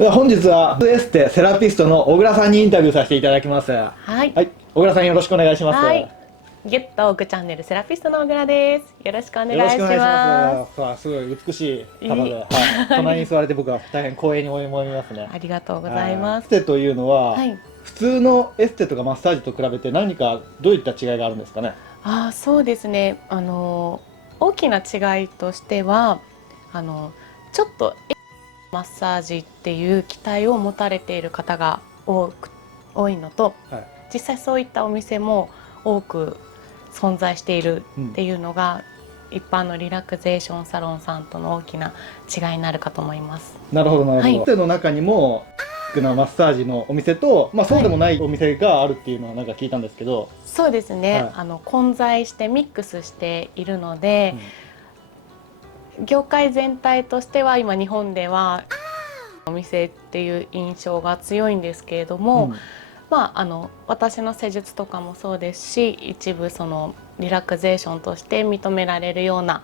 では本日はエステセラピストの小倉さんにインタビューさせていただきます。はい、はい、小倉さんよろしくお願いします。はい、ゲットオグチャンネルセラピストの小倉です。よろしくお願いしよろしくお願いしまます。さあ、すごい美しい方で、はい、隣に座れて僕は大変光栄に思いますね。す。ありがとうございます。エステというのは、はい、普通のエステとかマッサージと比べて何かどういった違いがあるんですかね。そうですね。大きな違いとしては、ちょっとマッサージっていう期待を持たれている方が多いのと、はい、実際そういったお店も多く存在しているっていうのが、一般のリラクゼーションサロンさんとの大きな違いになるかと思います。なるほどなるほど。はい、エステの中にもなマッサージのお店と、そうでもないお店があるっていうのはなんか聞いたんですけど。そうですね、はい、混在してミックスしているので、業界全体としては今日本ではお店っていう印象が強いんですけれども、私の施術とかもそうですし、一部そのリラクゼーションとして認められるような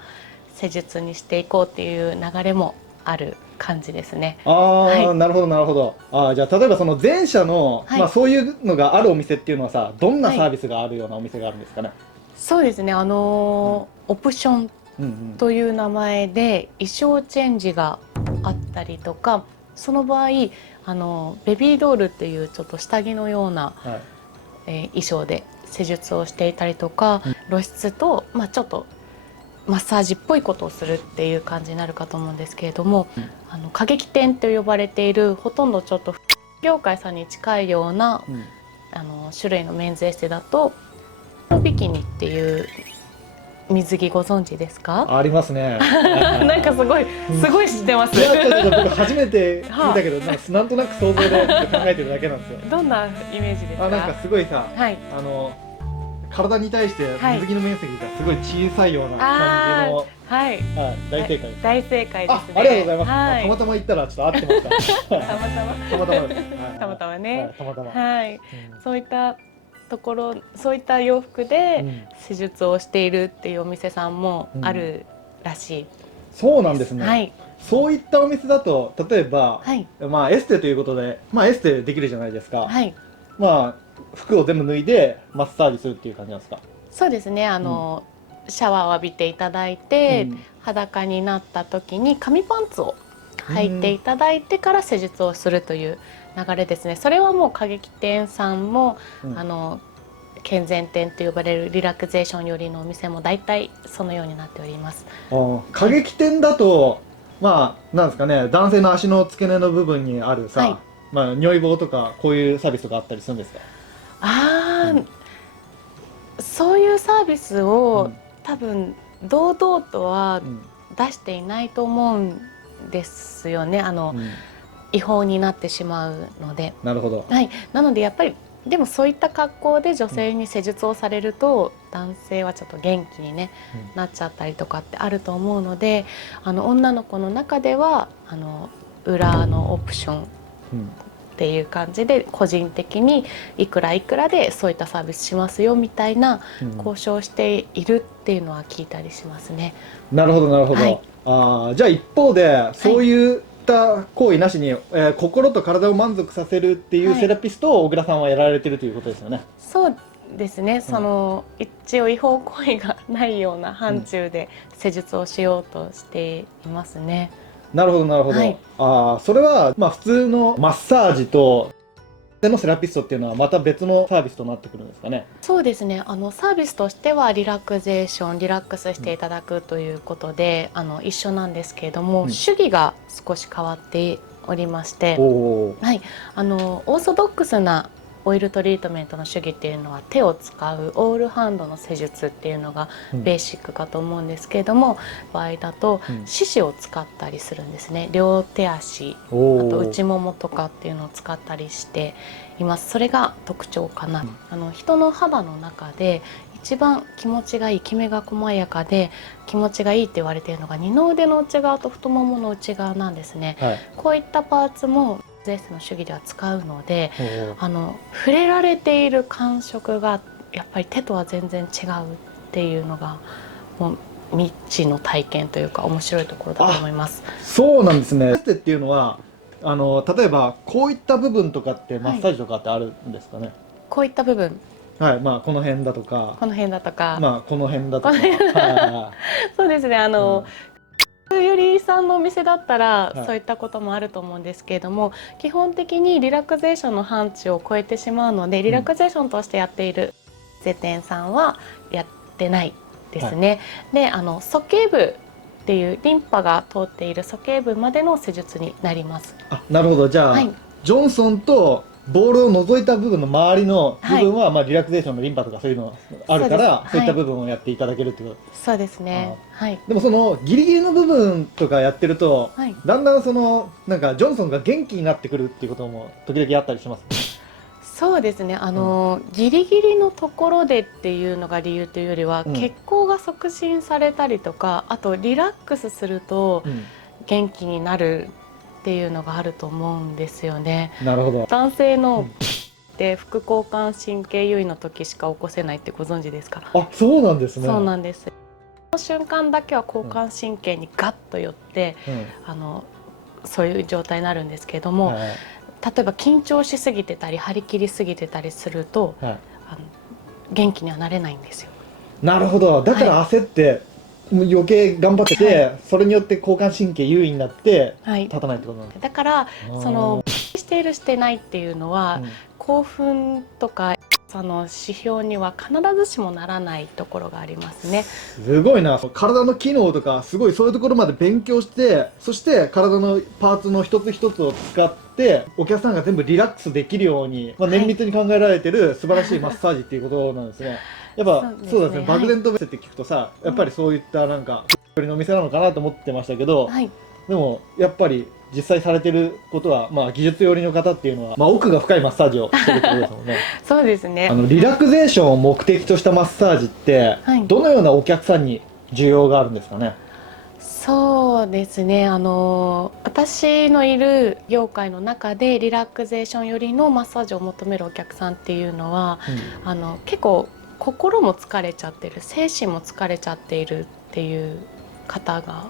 施術にしていこうっていう流れもある感じですね。なるほどなるほど。じゃあ例えばその前者の、そういうのがあるお店っていうのはさ、どんなサービスがあるようなお店があるんですかね。そうですね、オプションという名前で衣装チェンジがあったりとか、その場合ベビードールっていうちょっと下着のような、衣装で施術をしていたりとか、露出と、ちょっとマッサージっぽいことをするっていう感じになるかと思うんですけれども、歌劇店と呼ばれているほとんどちょっと業界さんに近いような、種類のメンズエステだとビキニっていう水着ご存知ですか？ありますね。なんかすごい知ってます。いや僕初めて聞いたけど、なんとなく想像で考えてるだけなんですよ。どんなイメージですか？なんかすごいさ、体に対して水着の面積がすごい小さいような感じの、大正解です。大正解ですね。ありがとうございます。たまたま行ったらちょっと合ってました。たまたまたまたまです。たまたまね。たまたま。そういったところ、そういった洋服で施術をしているっていうお店さんもあるらしい。そうなんですね。そういったお店だと例えば、エステということで、エステできるじゃないですか。服を全部脱いでマッサージするっていう感じなんですか？そうですね。シャワーを浴びていただいて、裸になった時に紙パンツを履いていただいてから施術をするという流れですね。それはもう歌劇店さんも、健全店と呼ばれるリラクゼーション寄りのお店も大体そのようになっております。歌劇店だとなんですかね、男性の足の付け根の部分にあるさ、如意棒とかこういうサービスとかあったりするんですか？そういうサービスを、多分堂々とは出していないと思うんですよね。違法になってしまうので。なるほど。なのでやっぱりでもそういった格好で女性に施術をされると、男性はちょっと元気に、なっちゃったりとかってあると思うので、女の子の中では裏のオプションっていう感じで個人的にいくらいくらでそういったサービスしますよみたいな交渉をしているっていうのは聞いたりしますね。なるほどなるほど。じゃあ一方でそういった行為なしに、心と体を満足させるっていうセラピストを小倉さんはやられてるということですよね。そうですね。一応違法行為がないような範疇で施術をしようとしていますね。なるほどなるほど。それは普通のマッサージとのセラピストっていうのはまた別のサービスとなってくるんですかね。そうですね。サービスとしてはリラクゼーション、リラックスしていただくということで、一緒なんですけれども、主義が少し変わっておりまして、オーソドックスなオイルトリートメントの主義っていうのは手を使うオールハンドの施術っていうのがベーシックかと思うんですけれども、場合だと四肢を使ったりするんですね。両手足、あと内ももとかっていうのを使ったりしています。それが特徴かな。人の肌の中で一番気持ちがいい、きめが細やかで気持ちがいいって言われているのが二の腕の内側と太ももの内側なんですね。こういったパーツもエステの主義では使うので、触れられている感触がやっぱり手とは全然違うっていうのがもう未知の体験というか面白いところだと思います。そうなんですね。エステっていうのは例えばこういった部分とかってマッサージとかってあるんですかね。こういった部分、はい、まあこの辺だとか、この辺だとか、まあこの辺だとか、そうですね、ゆりさんのお店だったら、はい、そういったこともあると思うんですけれども、基本的にリラクゼーションの範疇を超えてしまうので、リラクゼーションとしてやっているゼ店さんはやってないですね。で、鼠径部っていうリンパが通っている鼠径部までの施術になります。あ、なるほど。じゃあ、ジョンソンとボールを除いた部分の周りの部分は、まあリラクゼーションのリンパとかそういうのあるから、そういった部分をやっていただけるってこと。そうですね。はい。でもそのギリギリの部分とかやってると、だんだんそのなんかジョンソンが元気になってくるっていうことも時々あったりしますね。そうですね、ギリギリのところでっていうのが理由というよりは、血行が促進されたりとか、あとリラックスすると元気になるっていうのがあると思うんですよね。なるほど。男性ので副交感神経優位の時しか起こせないってご存知ですか？あ、そうなんですね。そうなんです。その瞬間だけは交感神経にガッと寄って、そういう状態になるんですけれども、例えば緊張しすぎてたり張り切りすぎてたりすると、元気にはなれないんですよ。なるほど。だから焦って、余計頑張ってて、それによって交感神経優位になって立たないってことなんです。だからそのしているしてないっていうのは、興奮とか指標には必ずしもならないところがありますね。すごいな。体の機能とかすごいそういうところまで勉強して、そして体のパーツの一つ一つを使ってお客さんが全部リラックスできるように、綿密に考えられてる素晴らしいマッサージっていうことなんですね。やっぱそうですね。漠然とベスって聞くとさ、やっぱりそういったなんか距離のお店なのかなと思ってましたけど、でもやっぱり実際されてることは、まあ、技術寄りの方っていうのは、まあ、奥が深いマッサージをしてるってことですもんね。そうですね。リラクゼーションを目的としたマッサージって、どのようなお客さんに需要があるんですかね。そうですね、私のいる業界の中でリラクゼーション寄りのマッサージを求めるお客さんっていうのは、結構心も疲れちゃってる、精神も疲れちゃっているっていう方が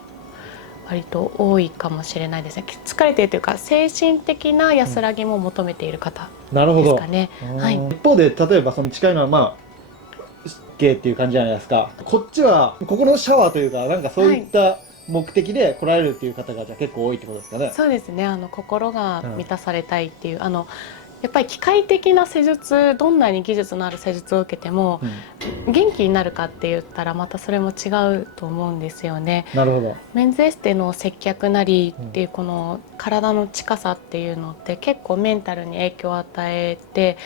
割と多いかもしれないですね。疲れているというか精神的な安らぎも求めている方ですかね。一方で例えばその近いのはまあ系っていう感じじゃないですか。こっちは心のシャワーというかなんかそういった目的で来られるっていう方がじゃあ結構多いってことですかね。そうですね。心が満たされたいっていう、やっぱり機械的な施術、どんなに技術のある施術を受けても、元気になるかって言ったらまたそれも違うと思うんですよね。なるほど。メンズエステの接客なりっていうこの体の近さっていうのって結構メンタルに影響を与えて、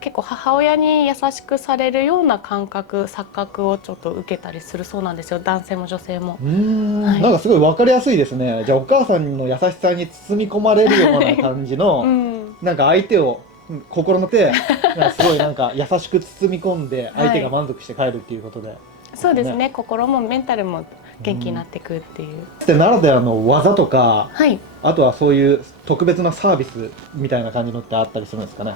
結構母親に優しくされるような感覚、錯覚をちょっと受けたりするそうなんですよ。男性も女性も。なんかすごい分かりやすいですね。じゃあお母さんの優しさに包み込まれるような感じの、なんか相手を心の手すごいなんか優しく包み込んで相手が満足して帰るっていうことで、そうですね。心もメンタルも元気になっていくっていう。でならではの技とか、あとはそういう特別なサービスみたいな感じのってあったりするんですかね。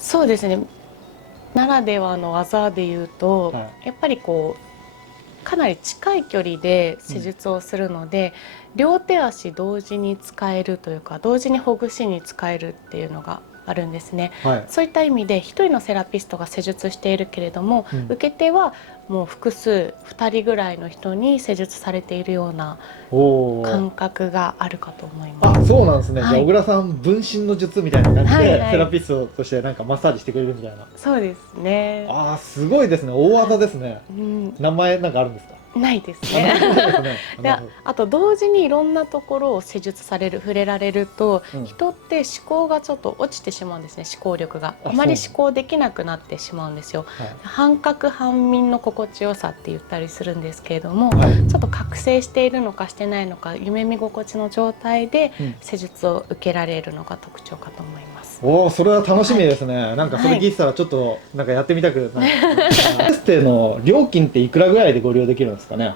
そうですね。ならではの技でいうと、やっぱりかなり近い距離で施術をするので、両手足同時に使えるというか同時にほぐしに使えるっていうのがあるんですね。そういった意味で一人のセラピストが施術しているけれども、受け手はもう複数2人ぐらいの人に施術されているような感覚があるかと思います。あ、そうなんですね。じゃあ小倉さん分身の術みたいな感じでセラピストとしてなんかマッサージしてくれるみたいな。そうですね。ああ、すごいですね。大技ですね。名前なんかあるんですか？ないですね。で、あと同時にいろんなところを施術される、触れられると、人って思考がちょっと落ちてしまうんですね。思考力があまり思考できなくなってしまうんですよ。半覚半眠の心地よさって言ったりするんですけれども、ちょっと覚醒しているのかしてないのか、夢見心地の状態で施術を受けられるのが特徴かと思います。おお、それは楽しみですね。なんかそれ聞いてたらちょっとなんかやってみたくなる。エステの料金っていくらぐらいでご利用できるんですかね。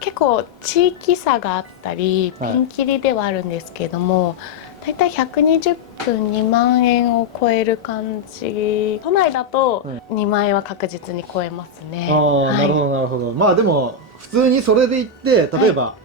結構地域差があったりピンキリではあるんですけれども、だいたい120分2万円を超える感じ。都内だと2万円は確実に超えますね。なるほどなるほど。まあでも普通にそれで言って例えば、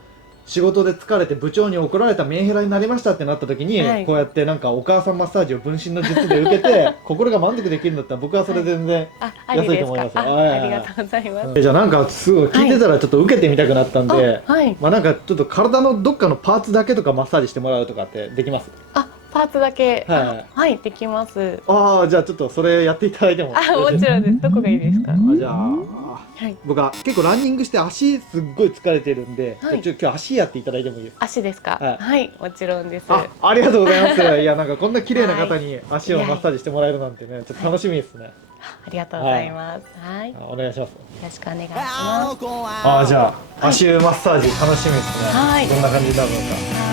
仕事で疲れて部長に怒られたメンヘラになりましたってなった時に、はい、こうやってなんかお母さんマッサージを分身の術で受けて心が満足できるんだったら僕はそれ全然安いと思います。ありがとうございます。じゃあなんかすごい聞いてたらちょっと受けてみたくなったんで、はい、まあなんかちょっと体のどっかのパーツだけとかマッサージしてもらうとかってできます？パーツだけ、はい、できます。じゃあちょっとそれやっていただいても。もちろんです。どこがいいですか？じゃあ、僕は結構ランニングして足すっごい疲れてるんで、今日足やっていただいてもいいですか？足ですか？はい、もちろんです。ありがとうございます。いやなんかこんな綺麗な方に足をマッサージしてもらえるなんてね、ちょっと楽しみですね。ありがとうございます。はい。お願いします。よろしくお願いします。じゃあ足マッサージ楽しみですね。どんな感じになるのか。